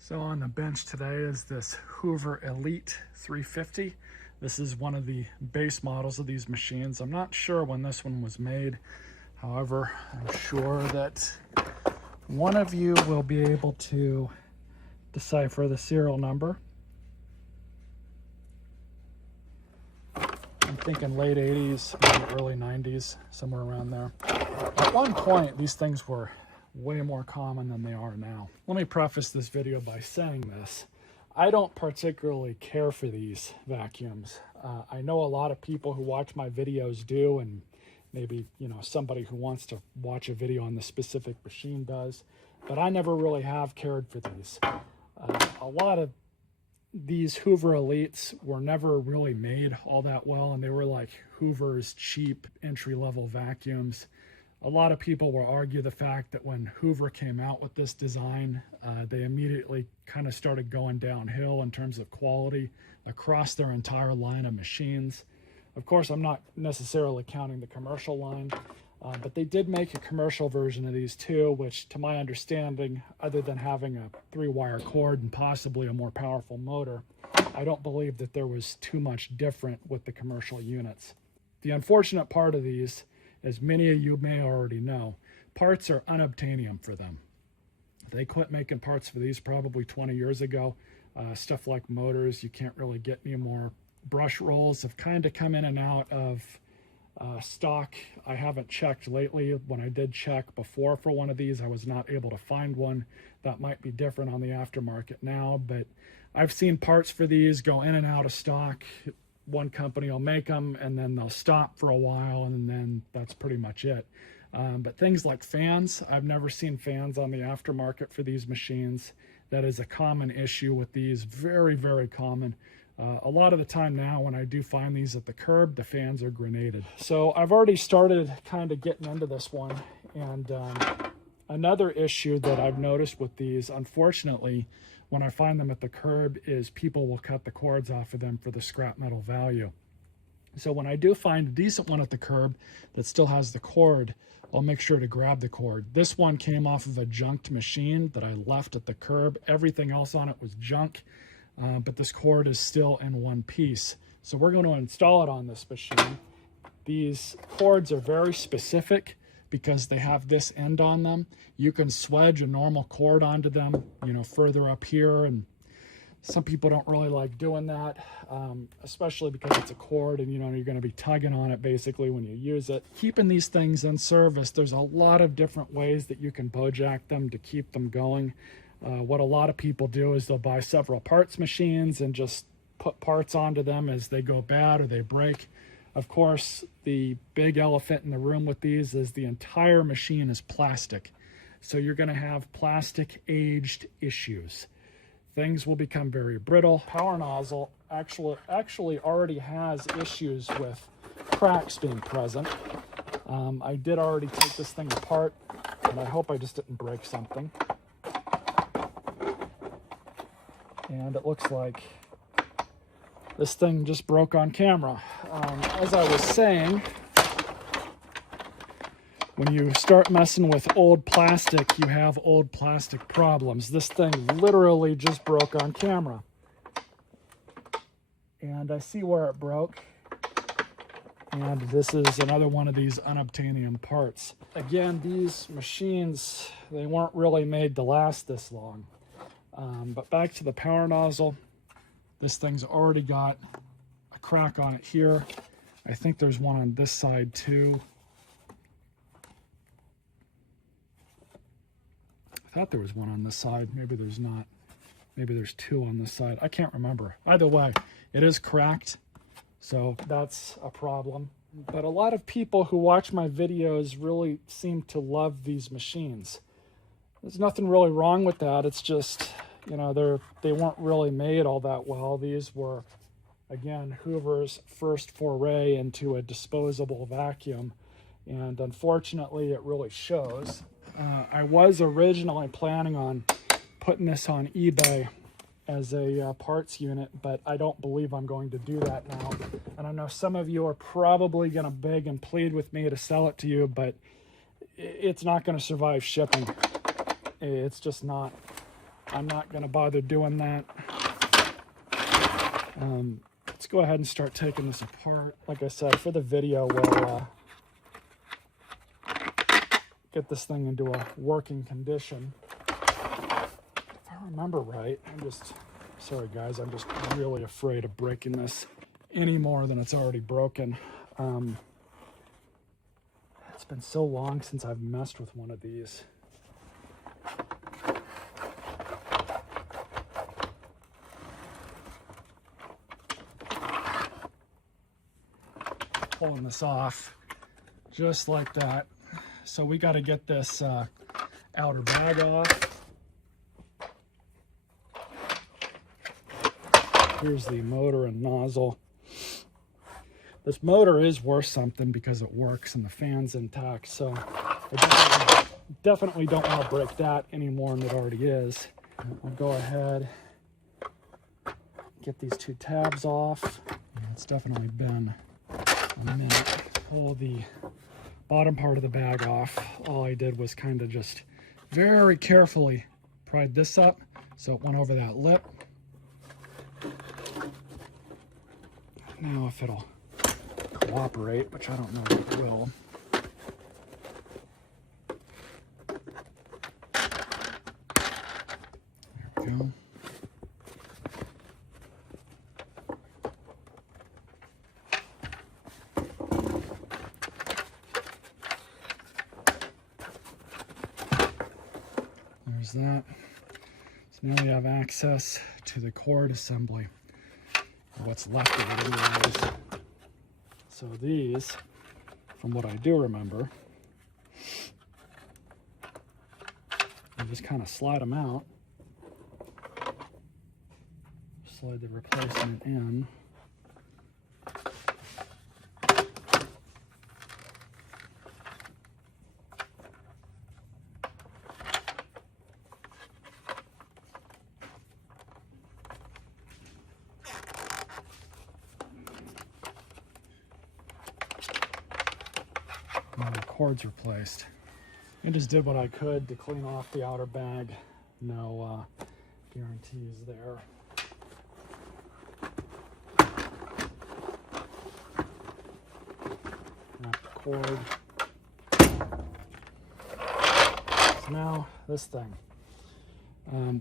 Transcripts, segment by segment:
So on the bench today is this Hoover Elite 350. This is one of the base models of these machines. I'm not sure when this one was made. However, I'm sure that one of you will be able to decipher the serial number. I'm thinking late 80s, maybe early 90s, somewhere around there. At one point, these things were way more common than they are now. Let me preface this video by saying this. I don't particularly care for these vacuums. I know a lot of people who watch my videos do, and maybe, somebody who wants to watch a video on the specific machine does, but I never really have cared for these. A lot of these Hoover Elites were never really made all that well, and they were like Hoover's cheap entry-level vacuums. A lot of people will argue the fact that when Hoover came out with this design, they immediately kind of started going downhill in terms of quality across their entire line of machines. Of course, I'm not necessarily counting the commercial line, but they did make a commercial version of these too, which to my understanding, other than having a 3-wire cord and possibly a more powerful motor, I don't believe that there was too much different with the commercial units. The unfortunate part of these, as many of you may already know, parts are unobtainium for them. They quit making parts for these probably 20 years ago. Stuff like motors, you can't really get any more. Brush rolls have kind of come in and out of stock. I haven't checked lately. When I did check before for one of these, I was not able to find one. That might be different on the aftermarket now, but I've seen parts for these go in and out of stock. One company will make them and then they'll stop for a while, and then that's pretty much it. But things like fans, I've never seen fans on the aftermarket for these machines. That is a common issue with these, very, very common. A lot of the time now when I do find these at the curb, the fans are grenaded. So I've already started kind of getting into this one. And another issue that I've noticed with these, unfortunately, when I find them at the curb, is people will cut the cords off of them for the scrap metal value. So when I do find a decent one at the curb that still has the cord, I'll make sure to grab the cord. This one came off of a junked machine that I left at the curb. Everything else on it was junk, but this cord is still in one piece. So we're going to install it on this machine. These cords are very specific because they have this end on them. You can swedge a normal cord onto them, further up here, and some people don't really like doing that, especially because it's a cord and you're going to be tugging on it basically when you use it. Keeping these things in service, there's a lot of different ways that you can bojack them to keep them going. What a lot of people do is they'll buy several parts machines and just put parts onto them as they go bad or they break. Of course, the big elephant in the room with these is the entire machine is plastic. So you're going to have plastic aged issues. Things will become very brittle. Power nozzle actually already has issues with cracks being present. I did already take this thing apart, and I hope I just didn't break something. And it looks like this thing just broke on camera. As I was saying, when you start messing with old plastic, you have old plastic problems. This thing literally just broke on camera. And I see where it broke. And this is another one of these unobtainium parts. Again, these machines, they weren't really made to last this long. But back to the power nozzle. This thing's already got a crack on it here. I think there's one on this side too. I thought there was one on this side. Maybe there's not. Maybe there's two on this side. I can't remember. Either way, it is cracked, so that's a problem. But a lot of people who watch my videos really seem to love these machines. There's nothing really wrong with that. It's just, they weren't really made all that well. These were, again, Hoover's first foray into a disposable vacuum, and unfortunately it really shows. I was originally planning on putting this on eBay as a parts unit, but I don't believe I'm going to do that now. And I know some of you are probably going to beg and plead with me to sell it to you, but it's not going to survive shipping. It's just not. I'm not going to bother doing that. Let's go ahead and start taking this apart. Like I said, for the video, we'll get this thing into a working condition. If I remember right, sorry guys, I'm just really afraid of breaking this any more than it's already broken. It's been so long since I've messed with one of these. Pulling this off just like that. So we got to get this outer bag off. Here's the motor and nozzle. This motor is worth something because it works and the fan's intact, so I definitely don't want to break that any more than it already is. I'll go ahead, get these two tabs off. It's definitely been a minute. Pull the bottom part of the bag off. All I did was kind of just very carefully pried this up so it went over that lip. Now if it'll cooperate, which I don't know if it will. There we go. There's that. So now we have access to the cord assembly, or what's left of it anyways. So these, from what I do remember, you just kind of slide them out, slide the replacement in. And the cord's replaced. I just did what I could to clean off the outer bag. No guarantees there. Wrap the cord. So now this thing.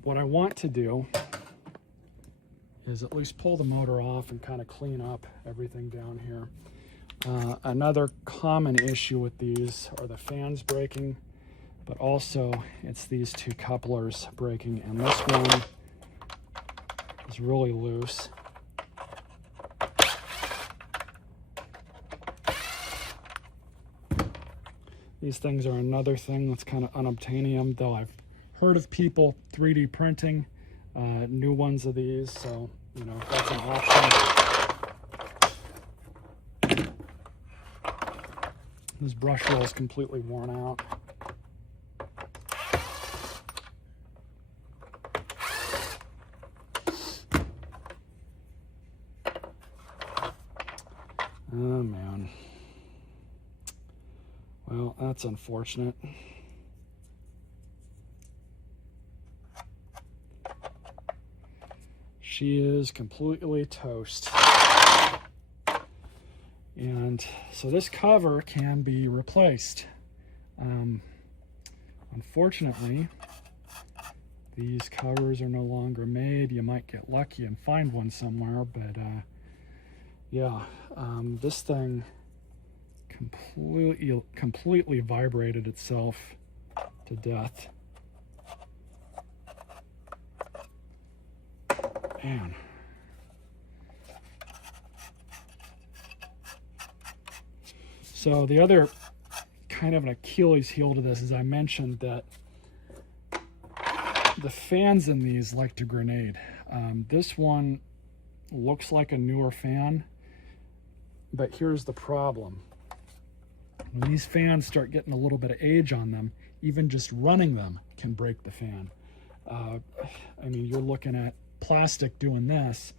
What I want to do is at least pull the motor off and kind of clean up everything down here. Another common issue with these are the fans breaking, but also it's these two couplers breaking, and this one is really loose. These things are another thing that's kind of unobtainium, though I've heard of people 3D printing new ones of these, so you know, that's an option. This brush roll is completely worn out. Oh man. Well, that's unfortunate. She is completely toast. And so this cover can be replaced. Unfortunately, these covers are no longer made. You might get lucky and find one somewhere, but yeah, this thing completely vibrated itself to death. Man. So the other kind of an Achilles heel to this is I mentioned that the fans in these like to grenade. This one looks like a newer fan, but here's the problem. When these fans start getting a little bit of age on them, even just running them can break the fan. I mean, you're looking at plastic doing this.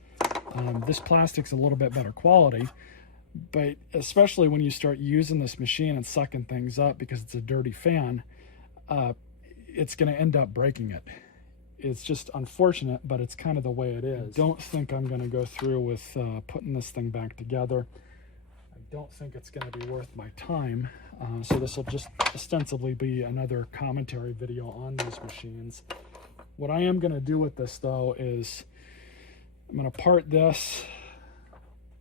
This plastic's a little bit better quality, but especially when you start using this machine and sucking things up because it's a dirty fan, it's going to end up breaking it. it's just unfortunate, but it's kind of the way it is. I don't think I'm going to go through with putting this thing back together. I don't think it's going to be worth my time. So this will just ostensibly be another commentary video on these machines. What I am going to do with this, though, is I'm going to part this,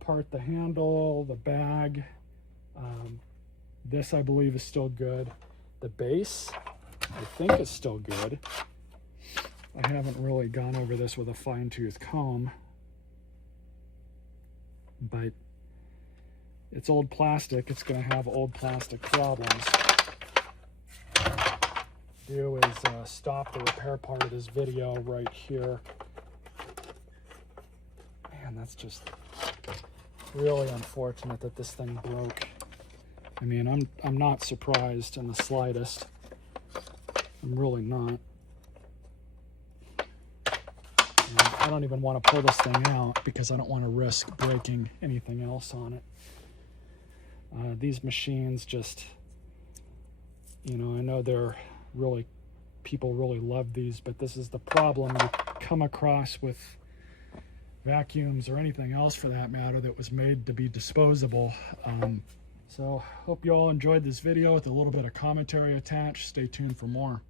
part the handle, the bag. This, I believe, is still good. The base, I think, is still good. I haven't really gone over this with a fine-tooth comb, but it's old plastic. It's going to have old plastic problems. Do is stop the repair part of this video right here. Man, that's just really unfortunate that this thing broke. I mean, I'm not surprised in the slightest. I'm really not. I don't even want to pull this thing out because I don't want to risk breaking anything else on it. These machines just, you know, I know they're really, people really love these, but this is the problem you come across with vacuums or anything else for that matter that was made to be disposable. So hope you all enjoyed this video with a little bit of commentary attached. Stay tuned for more.